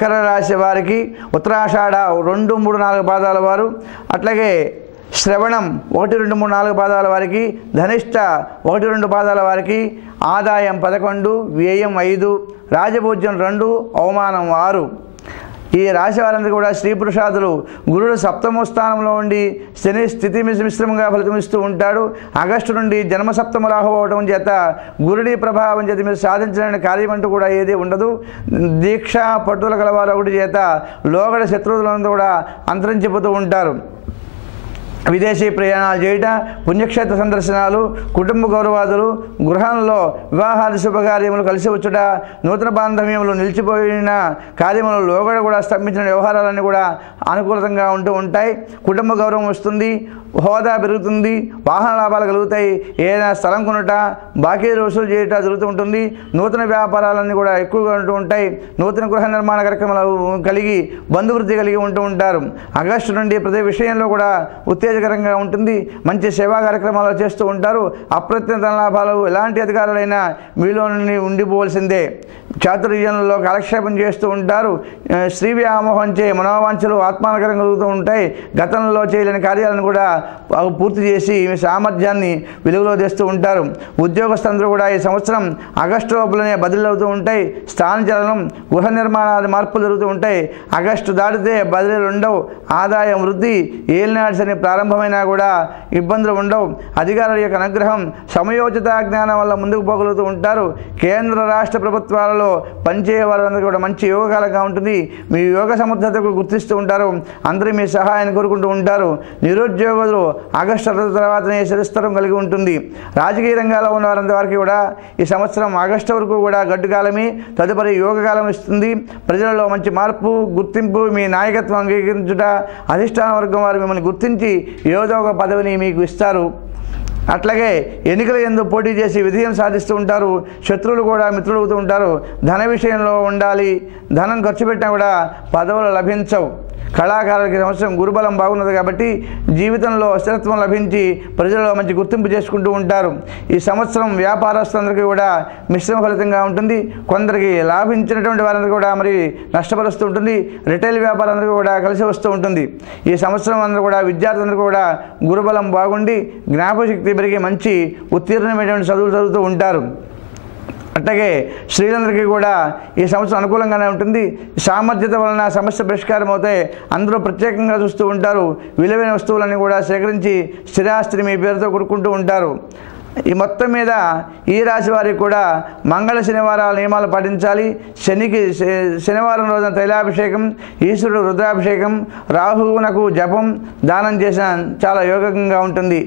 మకర రాశి వారికి ఉత్తరాషాఢ 2, 3, 4 పాదాల వారు, అట్లాగే శ్రవణం 1, 2, 3, 4 పాదాల వారికి, ధనిష్ట 1, 2 పాదాల వారికి ఆదాయం 11, వ్యయం 5, రాజపూజ్యం 2, అవమానం 6. ఈ రాశి వారందరూ కూడా స్త్రీ పురుషాదులు గురుడు 7వ స్థానంలో ఉండి శని స్థితి మిశ్రమంగా ఫలితమిస్తూ ఉంటాడు. ఆగస్టు నుండి జన్మ సప్తమ రాహు అవడం చేత గురుడి ప్రభావం చేత మీరు సాధించలేని కార్యం అంటూ కూడా ఏది ఉండదు. దీక్ష పట్టుదల కలవారు ఒకటి చేత లోగడ శత్రువులందరూ కూడా అంతరించిపోతూ ఉంటారు. విదేశీ ప్రయాణాలు చేయట, పుణ్యక్షేత్ర సందర్శనాలు, కుటుంబ గౌరవాదులు, గృహంలో వివాహాది శుభకార్యములు కలిసి వచ్చుట, నూతన బాంధవ్యములు నిలిచిపోయిన కార్యములు లోగడ కూడా స్తంభించిన వ్యవహారాలన్నీ కూడా అనుకూలంగా ఉంటూ ఉంటాయి. కుటుంబ గౌరవం వస్తుంది, హోదా పెరుగుతుంది, వాహన లాభాలు కలుగుతాయి, ఏదైనా స్థలం కొనుట, బాకీ వసూలు చేయట జరుగుతూ ఉంటుంది. నూతన వ్యాపారాలన్నీ కూడా ఎక్కువగా ఉంటూ ఉంటాయి. నూతన గృహ నిర్మాణ కార్యక్రమాలు కలిగి బంధువృద్ధి కలిగి ఉంటూ ఉంటారు. ఆగస్టు నుండి ప్రతి విషయంలో కూడా ఉత్తేజకరంగా ఉంటుంది. మంచి సేవా కార్యక్రమాలు చేస్తూ ఉంటారు. అప్రత్యర్థ లాభాలు ఎలాంటి అధికారులైనా మీలో నుండి ఉండిపోవలసిందే. చాతుర్యంలో కాలక్షేపం చేస్తూ ఉంటారు. స్త్రీ వ్యామోహంచే మనోవాంఛలు ఆత్మానకరం కలుగుతూ ఉంటాయి. గతంలో చేయలేని కార్యాలను కూడా పూర్తి చేసి మీ సామర్థ్యాన్ని వెలుగులో తెస్తూ ఉంటారు. ఉద్యోగస్తులందరూ కూడా ఈ సంవత్సరం ఆగస్టు లోపలనే బదిలీలవుతూ ఉంటాయి. స్థానచలనం, గృహ నిర్మాణాది మార్పులు జరుగుతూ ఉంటాయి. ఆగస్టు దాటితే బదిలీలు ఉండవు. ఆదాయం వృద్ధి, ఏలినాడ్స్ అని ప్రారంభమైనా కూడా ఇబ్బందులు ఉండవు. అధికారుల యొక్క అనుగ్రహం, సమయోచిత జ్ఞానం వల్ల ముందుకు పోగలుగుతూ ఉంటారు. కేంద్ర రాష్ట్ర ప్రభుత్వాలలో పనిచేయ వారందరూ కూడా మంచి యోగకాలంగా ఉంటుంది. మీ యోగ సమర్థతకు గుర్తిస్తూ ఉంటారు. అందరూ మీ సహాయాన్ని కోరుకుంటూ ఉంటారు. నిరుద్యోగులు ఆగస్టు తర్వాతనే శిరస్థరం కలిగి ఉంటుంది. రాజకీయ రంగాల్లో ఉన్న వారందరి వారికి కూడా ఈ సంవత్సరం ఆగస్టు వరకు కూడా గడ్డుకాలమే. తదుపరి యోగకాలం ఇస్తుంది. ప్రజలలో మంచి మార్పు, గుర్తింపు, మీ నాయకత్వం అంగీకరించుట, అధిష్టాన వర్గం వారు మిమ్మల్ని గుర్తించి ఏదో ఒక పదవిని మీకు ఇస్తారు. అట్లాగే ఎన్నికల యందు పోటీ చేసి విజయం సాధిస్తూ ఉంటారు. శత్రువులు కూడా మిత్రులు అవుతూ ఉంటారు. ధన విషయంలో ఉండాలి. ధనం ఖర్చు పెట్టినా కూడా పదవులు లభించవు. కళాకారులకి సంవత్సరం గురుబలం బాగున్నది కాబట్టి జీవితంలో స్థిరత్వం లభించి ప్రజల్లో మంచి గుర్తింపు చేసుకుంటూ ఉంటారు. ఈ సంవత్సరం వ్యాపారస్తులందరికీ కూడా మిశ్రమ ఫలితంగా ఉంటుంది. కొందరికి లాభించినటువంటి వారందరూ కూడా మరి నష్టపరుస్తూ ఉంటుంది. రిటైల్ వ్యాపారాలందరికీ కూడా కలిసి వస్తూ ఉంటుంది. ఈ సంవత్సరం అందరూ కూడా విద్యార్థులందరూ కూడా గురుబలం బాగుండి జ్ఞాపకశక్తి పెరిగి మంచి ఉత్తీర్ణమైనటువంటి చదువులు చదువుతూ ఉంటారు. అట్లాగే స్త్రీలందరికీ కూడా ఈ సంవత్సరం అనుకూలంగానే ఉంటుంది. సామర్థ్యత వలన సమస్య పరిష్కారం అవుతాయి. అందరూ ప్రత్యేకంగా చూస్తూ ఉంటారు. విలువైన వస్తువులన్నీ కూడా సేకరించి స్థిరాస్తిని మీ పేరుతో కొనుక్కుంటూ ఉంటారు. ఈ మొత్తం మీద ఈ రాశి వారికి కూడా మంగళ శనివారాల నియమాలు పాటించాలి. శనికి శనివారం రోజున తైలాభిషేకం, ఈశ్వరుడు రుద్రాభిషేకం, రాహువునకు జపం, దానం చేసిన చాలా యోగంగా ఉంటుంది.